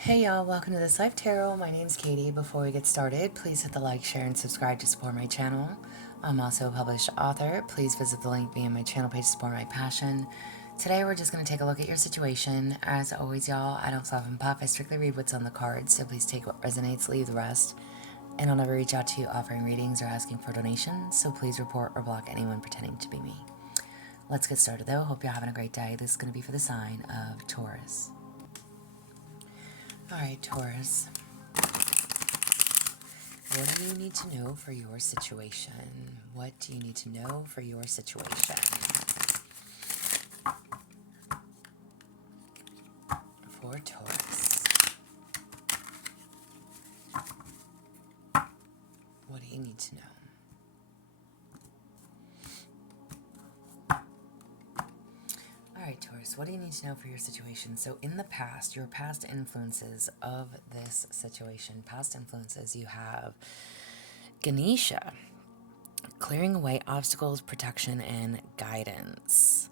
Hey y'all, welcome to This Life Tarot. My name's Katie. Before we get started, please hit the like, share, and subscribe to support my channel. I'm also a published author. Please visit the link via my channel page to support my passion. Today we're just going to take a look at your situation. As always, y'all, I don't fluff and puff. I strictly read what's on the cards, so please take what resonates, leave the rest. And I'll never reach out to you offering readings or asking for donations, so please report or block anyone pretending to be me. Let's get started though. Hope you're having a great day. This is going to be for the sign of Taurus. Alright, Taurus. What do you need to know for your situation? What do you need to know for your situation? For Taurus. What do you need to know? Alright, Taurus, what do you need to know for your situation? So in the past, your past influences of this situation, past influences, you have Ganesha, clearing away obstacles, protection, and guidance.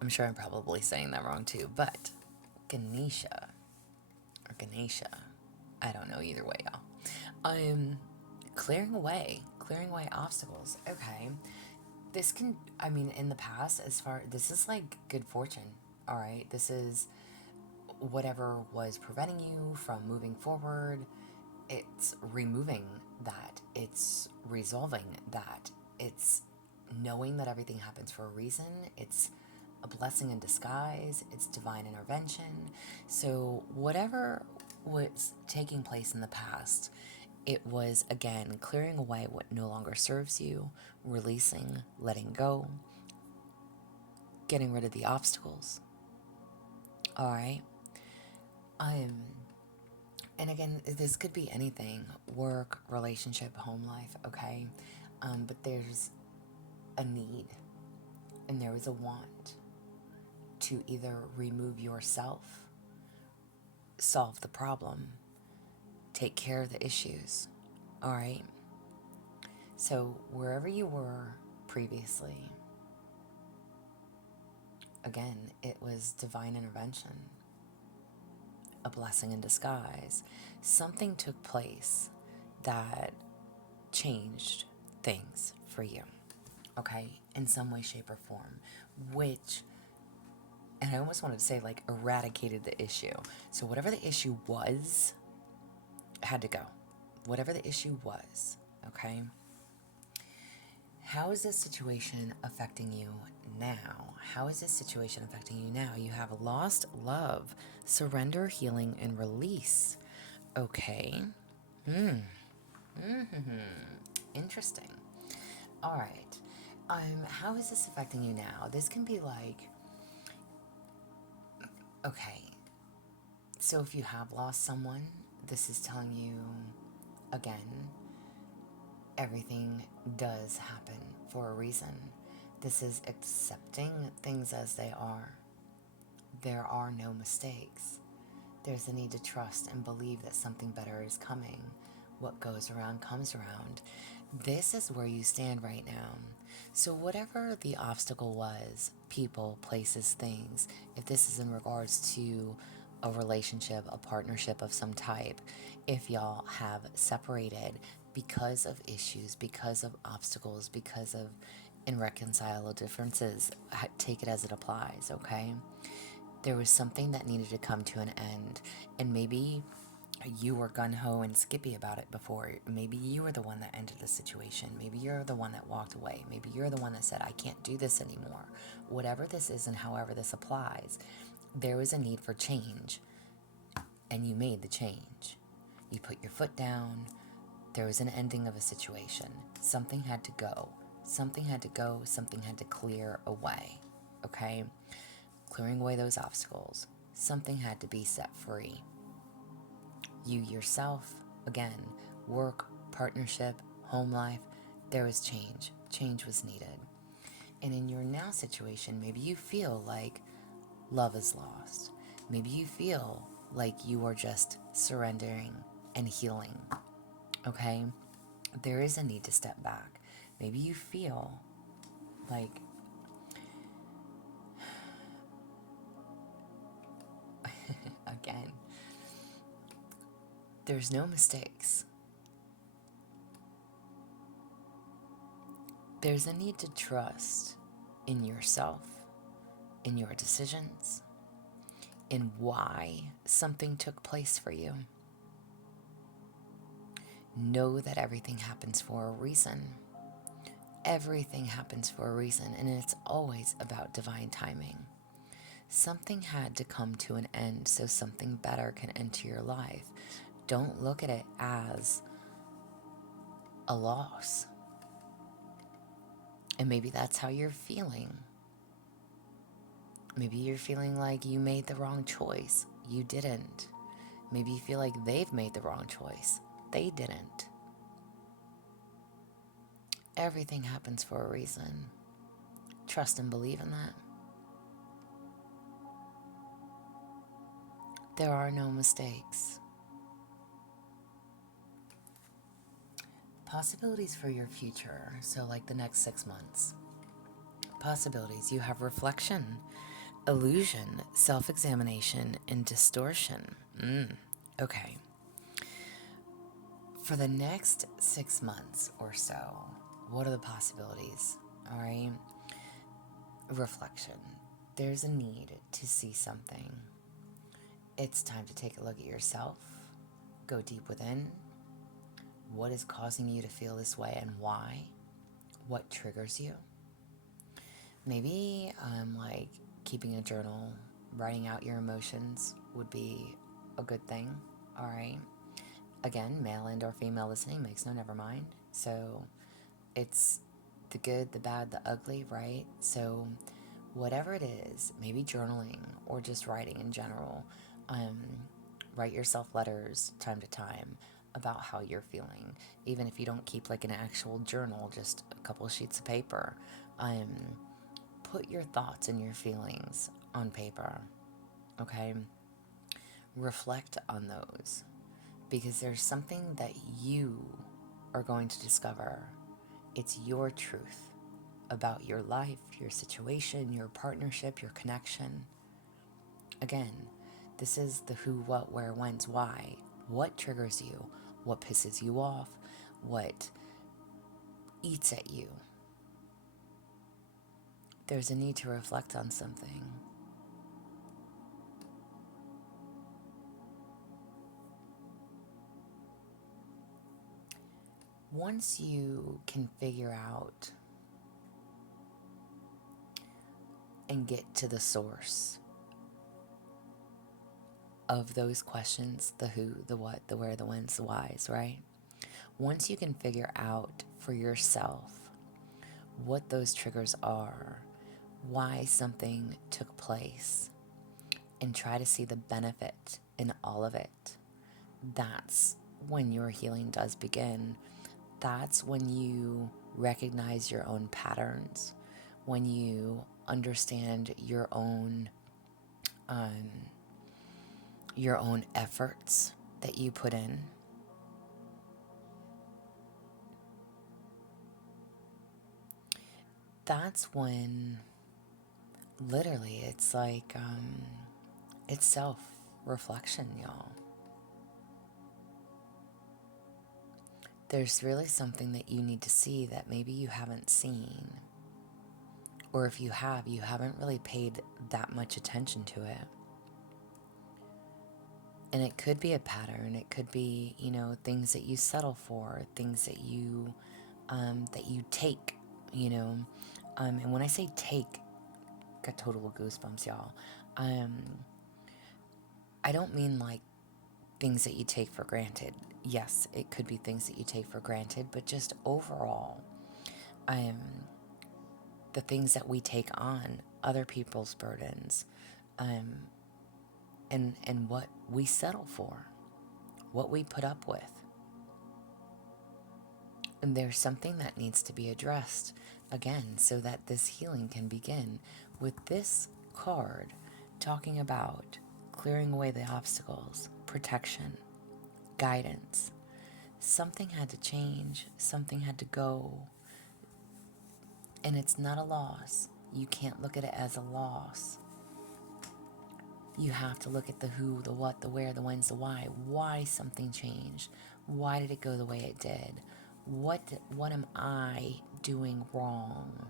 I'm sure I'm probably saying that wrong too, but Ganesha, or Ganesha, I don't know either way, y'all. Clearing away obstacles. Okay. This can, I mean, in the past, this is like good fortune, all right? This is whatever was preventing you from moving forward. It's removing that. It's resolving that. It's knowing that everything happens for a reason. It's a blessing in disguise. It's divine intervention. So whatever was taking place in the past, it was, again, clearing away what no longer serves you, releasing, letting go, getting rid of the obstacles. All right? And again, this could be anything, work, relationship, home life, okay? But there's a need and there is a want to either remove yourself, solve the problem, take care of the issues, all right? So wherever you were previously, again, it was divine intervention, a blessing in disguise. Something took place that changed things for you, okay, in some way, shape, or form, which, and I almost wanted to say like eradicated the issue. So whatever the issue was, had to go. Whatever the issue was, okay? How is this situation affecting you now? How is this situation affecting you now? You have lost love, surrender, healing, and release. Okay. Interesting. All right. How is this affecting you now? This can be like, okay, so if you have lost someone, this is telling you, again, everything does happen for a reason. This is accepting things as they are. There are no mistakes. There's a need to trust and believe that something better is coming. What goes around comes around. This is where you stand right now. So whatever the obstacle was, people, places, things, if this is in regards to a relationship, a partnership of some type, if y'all have separated because of issues, because of obstacles, because of irreconcilable differences, take it as it applies, okay? There was something that needed to come to an end, and maybe you were gung-ho and skippy about it before. Maybe you were the one that ended the situation. Maybe you're the one that walked away. Maybe you're the one that said, I can't do this anymore. Whatever this is and however this applies, there was a need for change, and you made the change. You put your foot down. There was an ending of a situation. Something had to go. Something had to go. Something had to clear away, okay? Clearing away those obstacles. Something had to be set free. You yourself, again, work, partnership, home life, there was change. Change was needed. And in your now situation, maybe you feel like love is lost. Maybe you feel like you are just surrendering and healing, okay? There is a need to step back. Maybe you feel like again, There's no mistakes. There's a need to trust in yourself, in your decisions, in why something took place for you. Know that everything happens for a reason. Everything happens for a reason, and it's always about divine timing. Something had to come to an end so something better can enter your life. Don't look at it as a loss. And maybe that's how you're feeling. Maybe you're feeling like you made the wrong choice. You didn't. Maybe you feel like they've made the wrong choice. They didn't. Everything happens for a reason. Trust and believe in that. There are no mistakes. Possibilities for your future. So like the next 6 months. Possibilities. You have reflection, illusion, self-examination, and distortion. Okay. For the next 6 months or so, what are the possibilities? All right. Reflection. There's a need to see something. It's time to take a look at yourself. Go deep within. What is causing you to feel this way and why? What triggers you? Maybe like keeping a journal, writing out your emotions would be a good thing. All right. Again, male and or female listening makes no never mind. So it's the good, the bad, the ugly, right? So whatever it is, maybe journaling or just writing in general, write yourself letters time to time about how you're feeling. Even if you don't keep like an actual journal, just a couple of sheets of paper. Put your thoughts and your feelings on paper, okay? Reflect on those, because there's something that you are going to discover. It's your truth about your life, your situation, your partnership, your connection. Again, this is the who, what, where, when's, why. What triggers you? What pisses you off? What eats at you? There's a need to reflect on something. Once you can figure out and get to the source of those questions, the who, the what, the where, the when's, the whys, right? Once you can figure out for yourself what those triggers are, why something took place, and try to see the benefit in all of it, that's when your healing does begin. That's when you recognize your own patterns, when you understand your own efforts that you put in. That's when literally it's like it's self-reflection, y'all. There's really something that you need to see that maybe you haven't seen. Or if you have, you haven't really paid that much attention to it. And it could be a pattern. It could be, things that you settle for, things that you take, And when I say take, got total goosebumps, y'all. I don't mean like things that you take for granted. Yes, it could be things that you take for granted, but just overall, the things that we take on, other people's burdens, and what we settle for, what we put up with. And there's something that needs to be addressed, again, so that this healing can begin. With this card talking about clearing away the obstacles, protection, guidance, something had to change, something had to go. And it's not a loss. You can't look at it as a loss. You have to look at the who, the what, the where, the when's, the why. Why something changed? Why did it go the way it did? What am I doing wrong?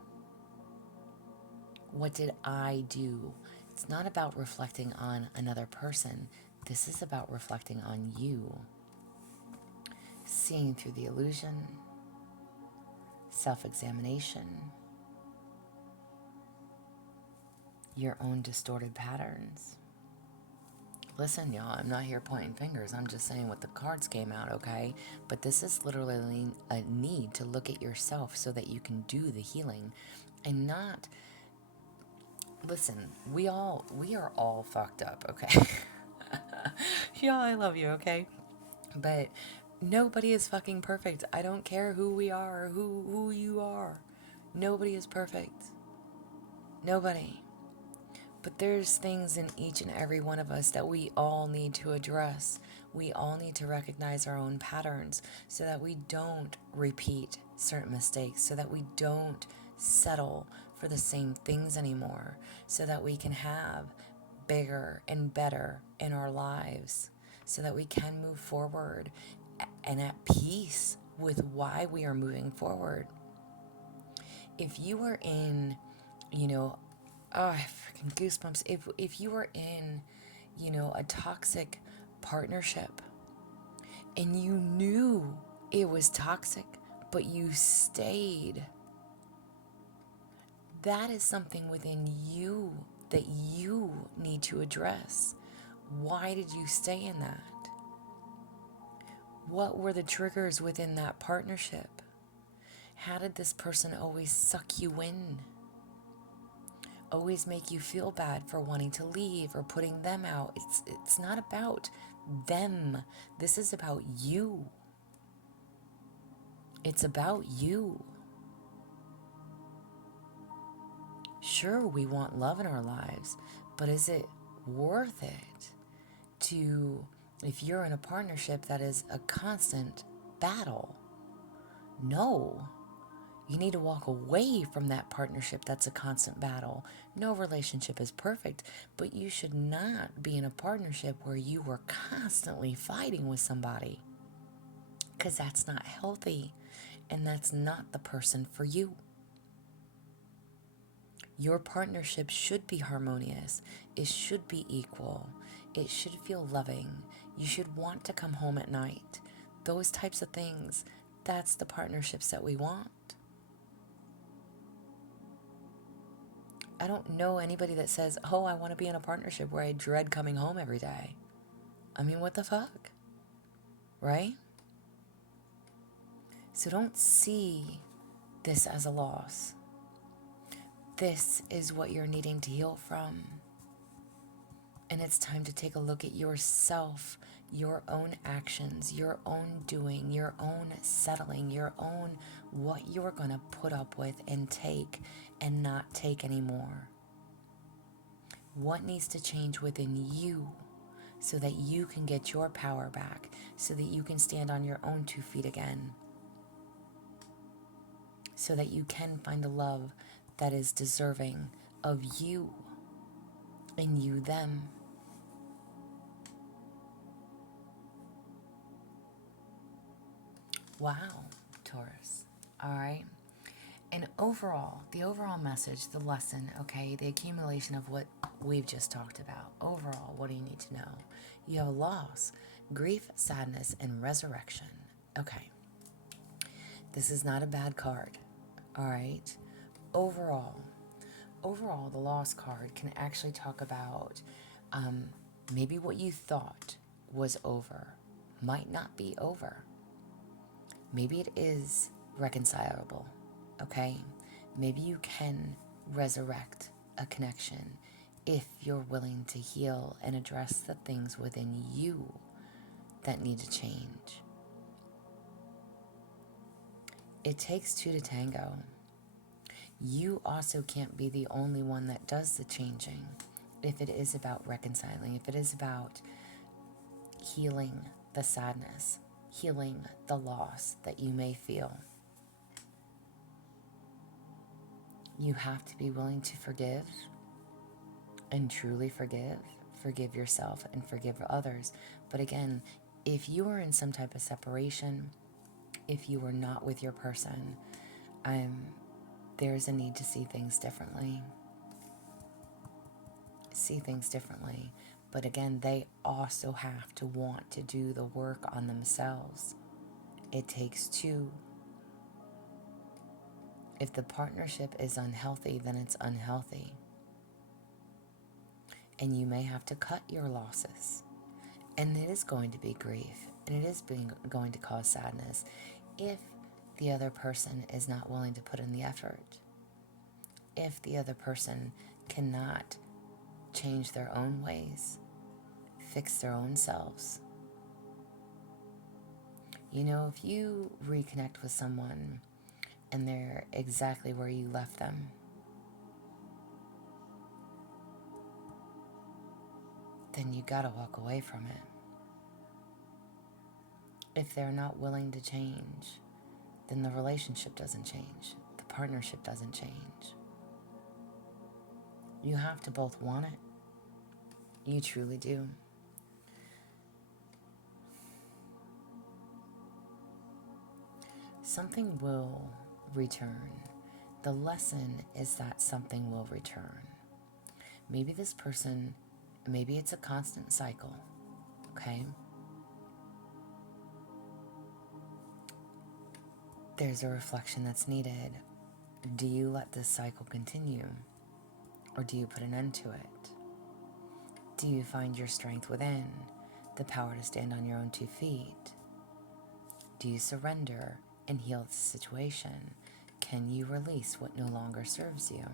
What did I do? It's not about reflecting on another person. This is about reflecting on you. Seeing through the illusion, self-examination, your own distorted patterns. Listen, y'all, I'm not here pointing fingers. I'm just saying what the cards came out, okay? But this is literally a need to look at yourself so that you can do the healing and not... Listen, we are all fucked up, okay? Y'all, I love you, okay? But nobody is fucking perfect. I don't care who we are or who you are. Nobody is perfect. Nobody. But there's things in each and every one of us that we all need to address. We all need to recognize our own patterns so that we don't repeat certain mistakes, so that we don't settle for the same things anymore, so that we can have bigger and better in our lives, so that we can move forward and at peace with why we are moving forward. If you are in, oh, I freaking goosebumps. If you were in, a toxic partnership and you knew it was toxic, but you stayed, that is something within you that you need to address. Why did you stay in that? What were the triggers within that partnership? How did this person always suck you in? Always make you feel bad for wanting to leave or putting them out. It's not about them. This is about you. It's about you. Sure, we want love in our lives, but is it worth it to, if you're in a partnership that is a constant battle? No. You need to walk away from that partnership that's a constant battle. No relationship is perfect, but you should not be in a partnership where you are constantly fighting with somebody, because that's not healthy and that's not the person for you. Your partnership should be harmonious. It should be equal. It should feel loving. You should want to come home at night. Those types of things, that's the partnerships that we want. I don't know anybody that says, oh, I want to be in a partnership where I dread coming home every day. I mean, what the fuck? Right? So don't see this as a loss. This is what you're needing to heal from. And it's time to take a look at yourself, your own actions, your own doing, your own settling, your own what you're going to put up with and take and not take anymore. What needs to change within you so that you can get your power back, so that you can stand on your own 2 feet again, so that you can find a love that is deserving of you and you them. Wow, Taurus. All right. And overall, the overall message, the lesson, okay, the accumulation of what we've just talked about. Overall, what do you need to know? You have a loss, grief, sadness, and resurrection. Okay. This is not a bad card. All right. Overall, the loss card can actually talk about maybe what you thought was over might not be over. Maybe it is reconcilable, okay? Maybe you can resurrect a connection if you're willing to heal and address the things within you that need to change. It takes 2 to tango. You also can't be the only one that does the changing if it is about reconciling, if it is about healing the sadness, healing the loss that you may feel. You have to be willing to forgive and truly forgive forgive yourself and forgive others. But again, if you are in some type of separation, if you are not with your person, there's a need to see things differently. See things differently. But again, they also have to want to do the work on themselves. It takes two. If the partnership is unhealthy, then it's unhealthy. And you may have to cut your losses. And it is going to be grief. And it is going to cause sadness if the other person is not willing to put in the effort. If the other person cannot change their own ways, fix their own selves. You know, if you reconnect with someone and they're exactly where you left them, then you gotta walk away from it. If they're not willing to change, then the relationship doesn't change. The partnership doesn't change. You have to both want it. You truly do. Something will return. The lesson is that something will return. Maybe this person, maybe it's a constant cycle, okay? There's a reflection that's needed. Do you let this cycle continue? Or do you put an end to it? Do you find your strength within, the power to stand on your own 2 feet? Do you surrender and heal the situation? Can you release what no longer serves you?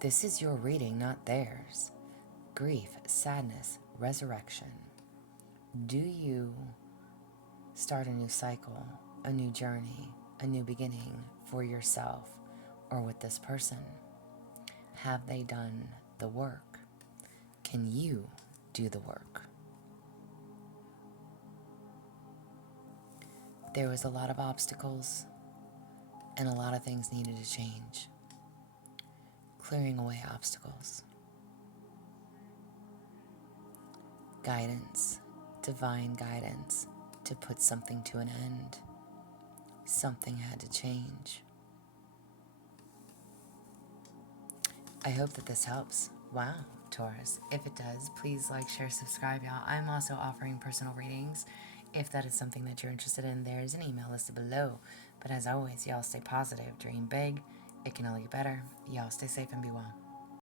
This is your reading, not theirs. Grief, sadness, resurrection. Do you start a new cycle, a new journey, a new beginning for yourself or with this person? Have they done the work? Can you do the work? There was a lot of obstacles and a lot of things needed to change. Clearing away obstacles. Guidance, divine guidance to put something to an end. Something had to change. I hope that this helps. Wow, Taurus. If it does, please like, share, subscribe, y'all. I'm also offering personal readings. If that is something that you're interested in, there's an email listed below. But as always, y'all stay positive, dream big. It can only get better. Y'all stay safe and be well.